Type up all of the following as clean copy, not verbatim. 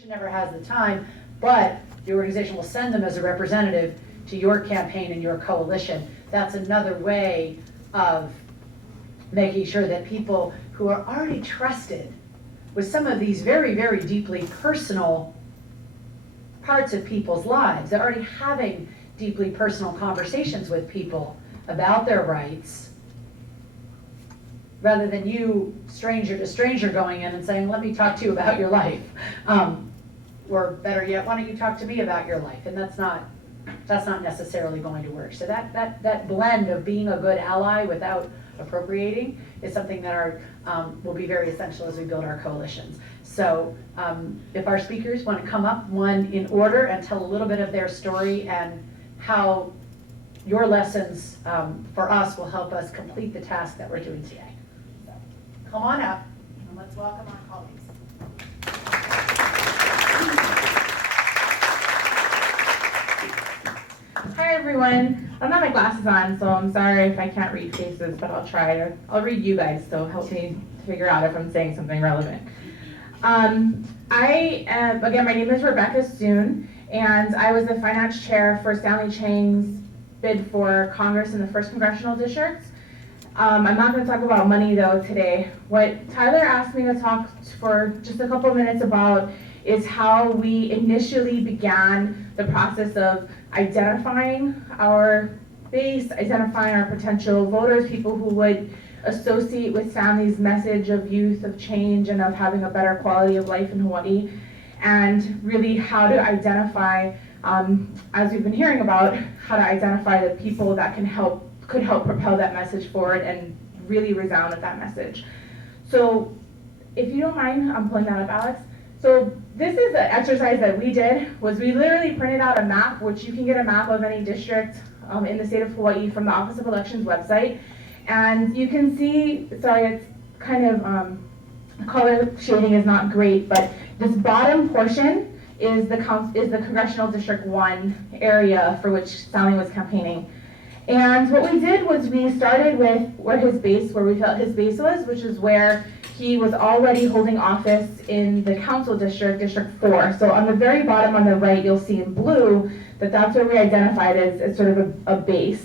organization never has the time, but the organization will send them as a representative to your campaign and your coalition. That's another way of making sure that people who are already trusted with some of these very, very deeply personal parts of people's lives, they're already having deeply personal conversations with people about their rights, rather than you, stranger to stranger, going in and saying, let me talk to you about your life. Or better yet, why don't you talk to me about your life? And that's not necessarily going to work. So that blend of being a good ally without appropriating is something that will be very essential as we build our coalitions. So if our speakers want to come up, one in order, and tell a little bit of their story and how your lessons for us will help us complete the task that we're doing today. So come on up and let's welcome our colleagues. Hi everyone. I don't have my glasses on, so I'm sorry if I can't read faces, but I'll try. I'll read you guys, so help me figure out if I'm saying something relevant. Again, my name is Rebecca Soon, and I was the finance chair for Stanley Chang's bid for Congress in the 1st Congressional District. I'm not going to talk about money though today. What Tyler asked me to talk for just a couple minutes about is how we initially began the process of identifying our base, identifying our potential voters, people who would associate with Stanley's message of youth, of change, and of having a better quality of life in Hawaii, and really how to identify, as we've been hearing about, how to identify the people that could help propel that message forward and really resound with that message. So if you don't mind, I'm pulling that up, Alex. So this is the exercise that we did, was we literally printed out a map, which you can get a map of any district in the state of Hawaii from the Office of Elections website. And you can see, sorry, it's kind of, color shading is not great, but this bottom portion is the Congressional District 1 area for which Stanley was campaigning. And what we did was we started with where we felt his base was, which is where he was already holding office in the council district, District 4. So on the very bottom on the right, you'll see in blue that that's where we identified as sort of a base.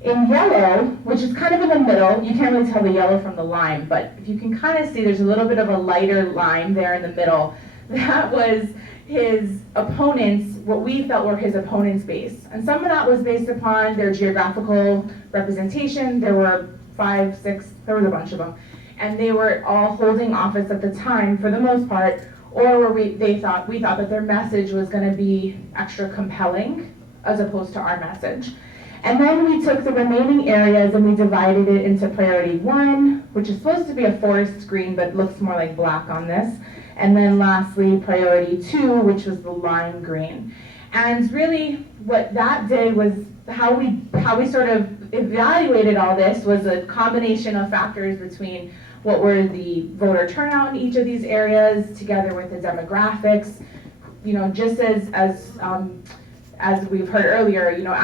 In yellow, which is kind of in the middle, you can't really tell the yellow from the lime, but if you can kind of see, there's a little bit of a lighter lime there in the middle. That was his opponents, what we felt were his opponents' base. And some of that was based upon their geographical representation. There were 5, 6, there was a bunch of them. And they were all holding office at the time, for the most part, or we thought that their message was going to be extra compelling as opposed to our message. And then we took the remaining areas and we divided it into priority 1, which is supposed to be a forest green but looks more like black on this. And then lastly, priority 2, which was the lime green. And really what that did was how we sort of evaluated all this was a combination of factors between what were the voter turnout in each of these areas together with the demographics, just as we've heard earlier,